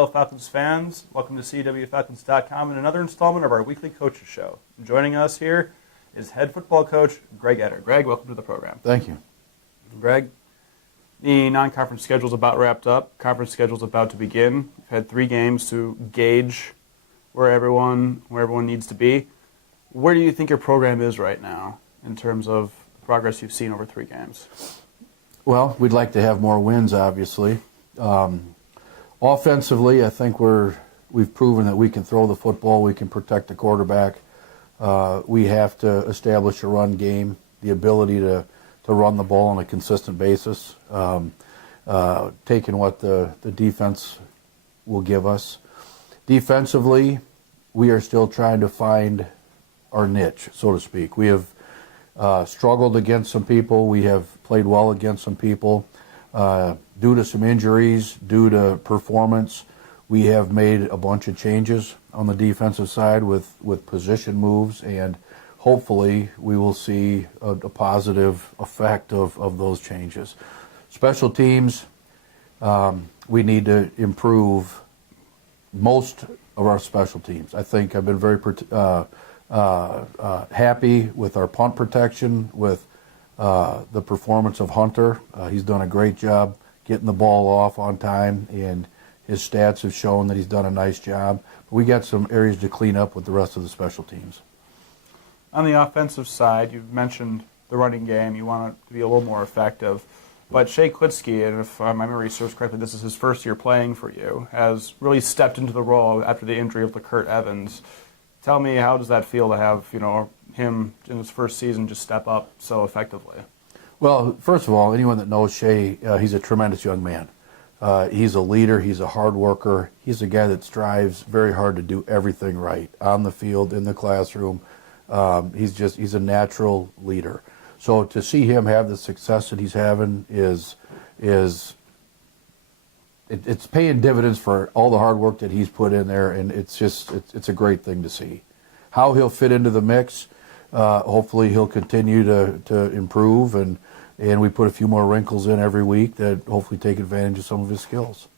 Hello, Falcons fans. Welcome to CUWFalcons.com and another installment of our weekly coaches show. Joining us here is head football coach Greg Etter. Greg, welcome to the program. Thank you. Greg, the non-conference schedule's about wrapped up. Conference schedule's about to begin. We've had 3 games to gauge where everyone needs to be. Where do you think your program is right now in terms of progress you've seen over 3 games? Well, we'd like to have more wins, obviously. Offensively, I think we've proven that we can throw the football, we can protect the quarterback. We have to establish a run game, the ability to run the ball on a consistent basis, taking what the defense will give us. Defensively, we are still trying to find our niche, so to speak. We have struggled against some people. We have played well against some people. Due to some injuries, due to performance, we have made a bunch of changes on the defensive side with position moves, and hopefully we will see a positive effect of those changes. Special teams, we need to improve most of our special teams. I think I've been very happy with our punt protection, with the performance of Hunter. He's done a great job getting the ball off on time, and his stats have shown that he's done a nice job. But we got some areas to clean up with the rest of the special teams. On the offensive side, you've mentioned the running game. You want it to be a little more effective. But Shay Key, and if my memory serves correctly, this is his first year playing for you, has really stepped into the role after the injury of Kurt Evans. Tell me, how does that feel to have him in his first season just step up so effectively? Well, first of all, anyone that knows Shay, he's a tremendous young man. He's a leader. He's a hard worker. He's a guy that strives very hard to do everything right on the field, in the classroom. He's a natural leader. So to see him have the success that he's having is it's paying dividends for all the hard work that he's put in there, and it's a great thing to see. How he'll fit into the mix, hopefully he'll continue to improve, and we put a few more wrinkles in every week that hopefully take advantage of some of his skills.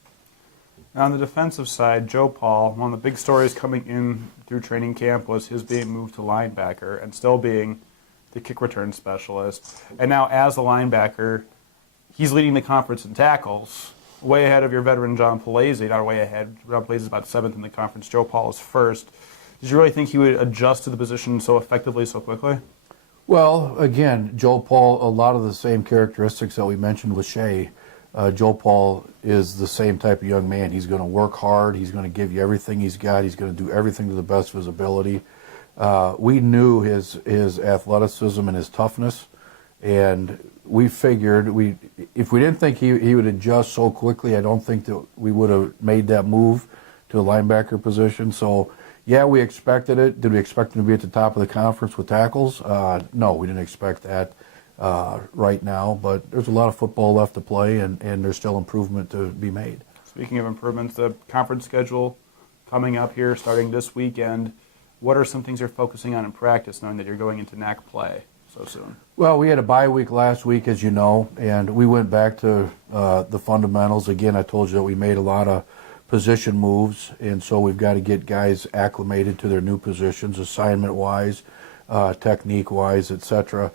Now on the defensive side, Joe Paul, one of the big stories coming in through training camp was his being moved to linebacker and still being the kick return specialist. And now as a linebacker, he's leading the conference in tackles, way ahead of your veteran John Palese. Not way ahead. John Palese is about 7th in the conference. Joe Paul is 1st. Did you really think he would adjust to the position so effectively, so quickly? Well, again, Joe Paul, a lot of the same characteristics that we mentioned with Shay. Joe Paul is the same type of young man. He's going to work hard. He's going to give you everything he's got. He's going to do everything to the best of his ability. We knew his athleticism and his toughness, and we figured if we didn't think he would adjust so quickly, I don't think that we would have made that move to a linebacker position. So, yeah, we expected it. Did we expect him to be at the top of the conference with tackles? No, we didn't expect that right now. But there's a lot of football left to play, and there's still improvement to be made. Speaking of improvements, the conference schedule coming up here starting this weekend. What are some things you're focusing on in practice, knowing that you're going into NAC play so soon? Well, we had a bye week last week, as you know, and we went back to the fundamentals. Again, I told you that we made a lot of position moves, and so we've got to get guys acclimated to their new positions, assignment-wise, technique-wise, etc.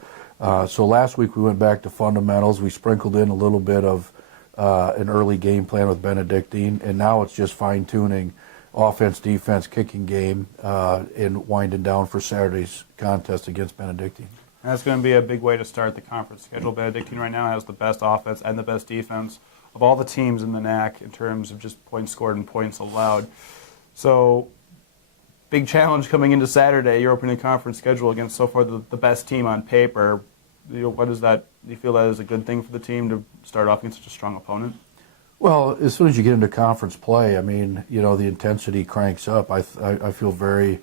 So last week we went back to fundamentals. We sprinkled in a little bit of an early game plan with Benedictine, and now it's just fine-tuning offense, defense, kicking game, and winding down for Saturday's contest against Benedictine. And that's going to be a big way to start the conference schedule. Benedictine right now has the best offense and the best defense of all the teams in the NAC in terms of just points scored and points allowed. So, big challenge coming into Saturday. You're opening the conference schedule against so far the best team on paper. What is that? Do you feel that is a good thing for the team to start off against such a strong opponent? Well, as soon as you get into conference play, I mean, the intensity cranks up. I feel very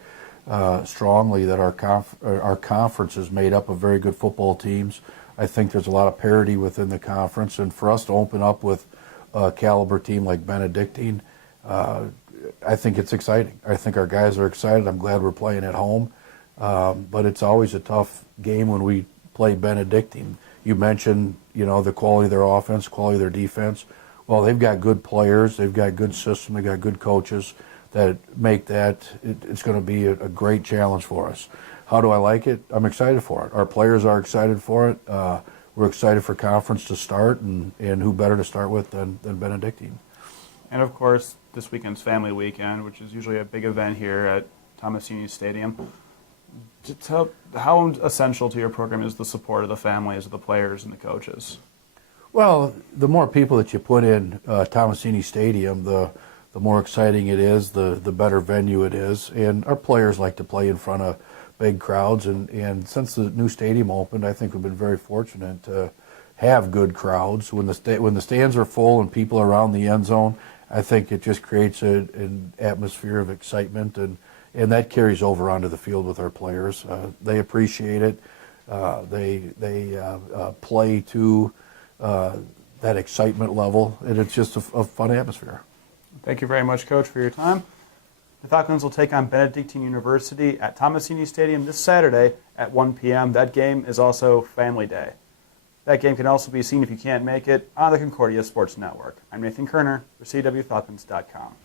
strongly that our conference is made up of very good football teams. I think there's a lot of parity within the conference, and for us to open up with a caliber team like Benedictine, I think it's exciting. I think our guys are excited. I'm glad we're playing at home, but it's always a tough game when we play Benedictine. You mentioned, the quality of their offense, quality of their defense. Well, they've got good players, they've got good system, they've got good coaches that make that, it's going to be a great challenge for us. How do I like it? I'm excited for it. Our players are excited for it. We're excited for conference to start, and who better to start with than Benedictine. And of course, this weekend's family weekend, which is usually a big event here at Tomasini Stadium. How essential to your program is the support of the families, of the players, and the coaches? Well, the more people that you put in Tomasini Stadium, the more exciting it is, the better venue it is. And our players like to play in front of big crowds. And since the new stadium opened, I think we've been very fortunate to have good crowds. When the stands are full and people are around the end zone, I think it just creates an atmosphere of excitement, and that carries over onto the field with our players. They appreciate it. They play to that excitement level, and it's just a fun atmosphere. Thank you very much, Coach, for your time. The Falcons will take on Benedictine University at Tomasini Stadium this Saturday at 1 p.m. That game is also Family Day. That game can also be seen, if you can't make it, on the Concordia Sports Network. I'm Nathan Kerner for CUWFalcons.com.